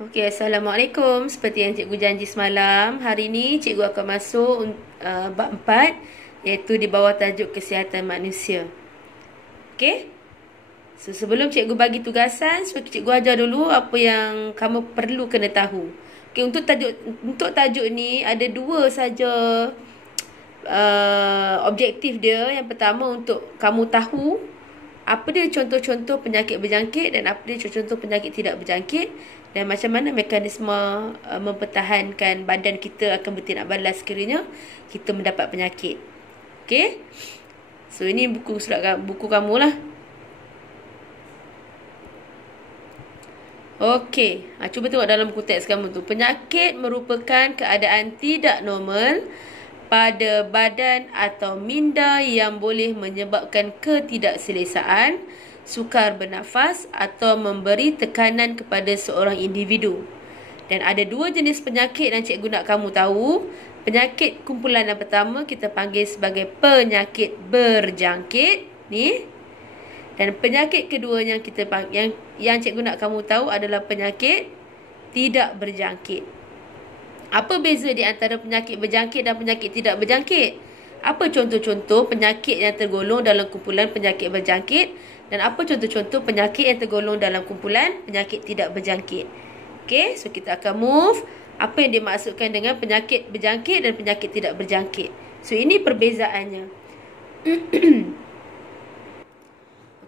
Okey, Assalamualaikum. Seperti yang cikgu janji semalam, hari ini cikgu akan masuk bab 4, iaitu di bawah tajuk kesihatan manusia. Okey? So, sebelum cikgu bagi tugasan, cikgu ajar dulu apa yang kamu perlu kena tahu. Okey, untuk tajuk ni ada dua saja objektif dia. Yang pertama, untuk kamu tahu apa dia contoh-contoh penyakit berjangkit dan apa dia contoh-contoh penyakit tidak berjangkit, dan macam mana mekanisme mempertahankan badan kita akan bertindak balas sekiranya kita mendapat penyakit. Okey? So, ini buku kamu lah. Okey, cuba tengok dalam buku teks kamu tu. Penyakit merupakan keadaan tidak normal pada badan atau minda yang boleh menyebabkan ketidakselesaan, sukar bernafas atau memberi tekanan kepada seorang individu. Dan ada dua jenis penyakit yang cikgu nak kamu tahu. Penyakit kumpulan yang pertama kita panggil sebagai penyakit berjangkit ni. Dan penyakit kedua yang cikgu nak kamu tahu adalah penyakit tidak berjangkit. Apa beza di antara penyakit berjangkit dan penyakit tidak berjangkit? Apa contoh-contoh penyakit yang tergolong dalam kumpulan penyakit berjangkit? Dan apa contoh-contoh penyakit yang tergolong dalam kumpulan penyakit tidak berjangkit? Okey, so kita akan move apa yang dimaksudkan dengan penyakit berjangkit dan penyakit tidak berjangkit. So, ini perbezaannya.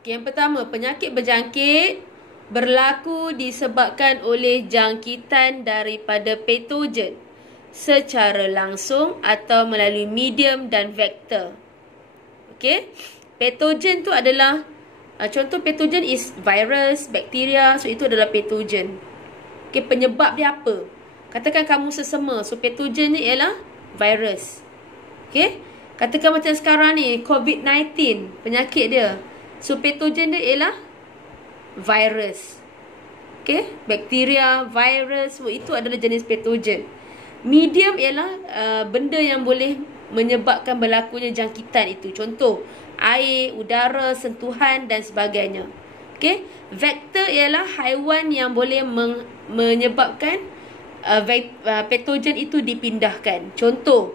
Okey, yang pertama, penyakit berjangkit berlaku disebabkan oleh jangkitan daripada patogen secara langsung atau melalui medium dan vektor. Okey, patogen tu adalah contoh patogen is virus, bakteria. So, itu adalah patogen. Okey, penyebab dia apa? Katakan kamu sesama. So, patogen ni ialah virus. Okey, katakan macam sekarang ni COVID-19, penyakit dia. So, patogen dia ialah virus. Okey, bakteria, virus, itu adalah jenis patogen. Medium ialah benda yang boleh menyebabkan berlakunya jangkitan itu. Contoh, air, udara, sentuhan dan sebagainya. Okey, vektor ialah haiwan yang boleh menyebabkan patogen itu dipindahkan. Contoh,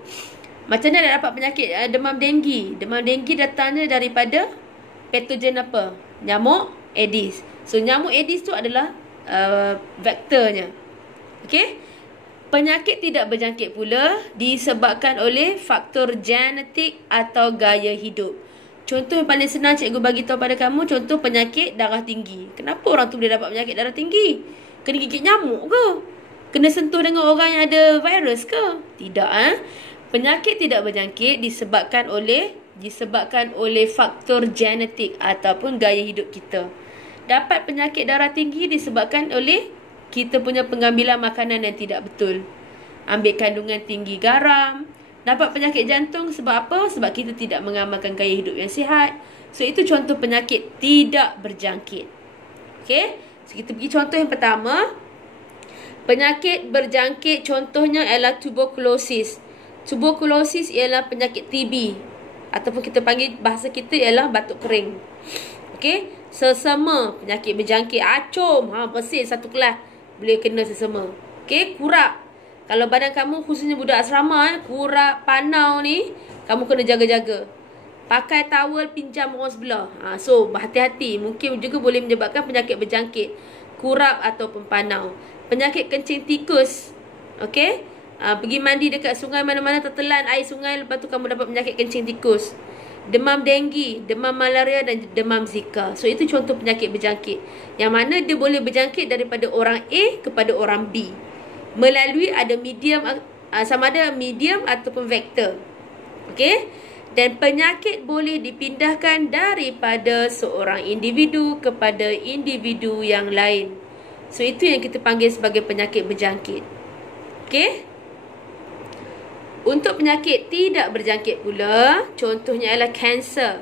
macam mana nak dapat penyakit demam denggi? Demam denggi datangnya daripada patogen apa? Nyamuk Aedes. So, nyamuk Aedes tu adalah vektornya. Okey. Penyakit tidak berjangkit pula disebabkan oleh faktor genetik atau gaya hidup. Contoh yang paling senang cikgu bagi tahu pada kamu, contoh penyakit darah tinggi. Kenapa orang tu boleh dapat penyakit darah tinggi? Kena gigit nyamuk ke? Kena sentuh dengan orang yang ada virus ke? Tidak. Penyakit tidak berjangkit disebabkan oleh faktor genetik ataupun gaya hidup kita. Dapat penyakit darah tinggi disebabkan oleh kita punya pengambilan makanan yang tidak betul. Ambil kandungan tinggi garam. Dapat penyakit jantung sebab apa? Sebab kita tidak mengamalkan gaya hidup yang sihat. So, itu contoh penyakit tidak berjangkit. Okey? So, kita pergi contoh yang pertama. Penyakit berjangkit contohnya ialah tuberkulosis. Tuberkulosis ialah penyakit TB. Ataupun kita panggil, bahasa kita ialah batuk kering. Okey, sesama penyakit berjangkit. Acum, persis satu kelas boleh kena sesama. Okey, kurap. Kalau badan kamu, khususnya budak asrama, kurap, panau ni, kamu kena jaga-jaga. Pakai towel, pinjam orang sebelah. So, berhati-hati. Mungkin juga boleh menyebabkan penyakit berjangkit. Kurap ataupun panau. Penyakit kencing tikus. Okey, pergi mandi dekat sungai mana-mana, tertelan air sungai, lepas tu kamu dapat penyakit kencing tikus. Demam denggi, demam malaria dan demam Zika. So, itu contoh penyakit berjangkit. Yang mana dia boleh berjangkit daripada orang A kepada orang B. Melalui ada medium, sama ada medium ataupun vektor. Okey? Dan penyakit boleh dipindahkan daripada seorang individu kepada individu yang lain. So, itu yang kita panggil sebagai penyakit berjangkit. Okey? Untuk penyakit tidak berjangkit pula, contohnya adalah kanser,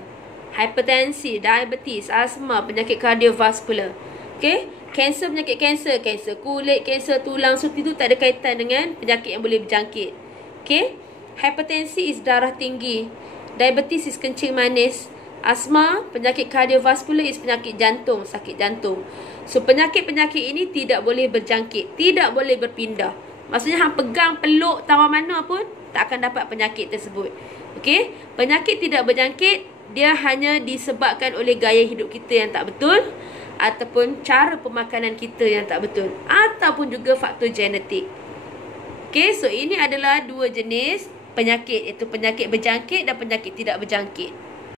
hipertensi, diabetes, asma, penyakit kardiovaskular. Okey, kanser, penyakit kanser, kanser kulit, kanser tulang, so itu tak ada kaitan dengan penyakit yang boleh berjangkit. Okey, hipertensi is darah tinggi, diabetes is kencing manis, asma, penyakit kardiovaskular is penyakit jantung, sakit jantung. So, penyakit-penyakit ini tidak boleh berjangkit, tidak boleh berpindah. Maksudnya, hang pegang peluk tawar mana pun, tak akan dapat penyakit tersebut. Okey, penyakit tidak berjangkit, dia hanya disebabkan oleh gaya hidup kita yang tak betul, ataupun cara pemakanan kita yang tak betul, ataupun juga faktor genetik. Okey, so ini adalah dua jenis penyakit, iaitu penyakit berjangkit dan penyakit tidak berjangkit.